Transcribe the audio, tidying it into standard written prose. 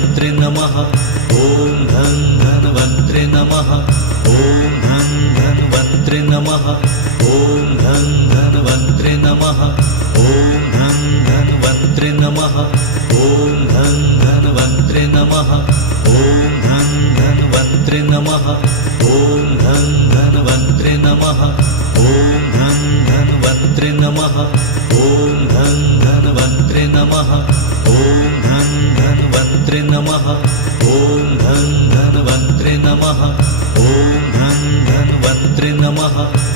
धन्वन्त्रे नमः। ॐ धन्वन्त्रे नमः। ॐ धन्वन्त्रे नमः। ॐ धन्वन्त्रे नमः। ॐ धन्वन्त्रे नमः। ॐ धन्वन्त्रे नमः। ॐ धन्वन्त्रे नमः। ॐ धन्वन्त्रे नमः। ॐ धन्वन्त्रे नमः। ॐ धन्वन्त्रे नमः। ॐ धन्वन्त्रे नमः। ॐ धन्वन्त्रे नमः। ॐ धन्वन्त्रे नमः।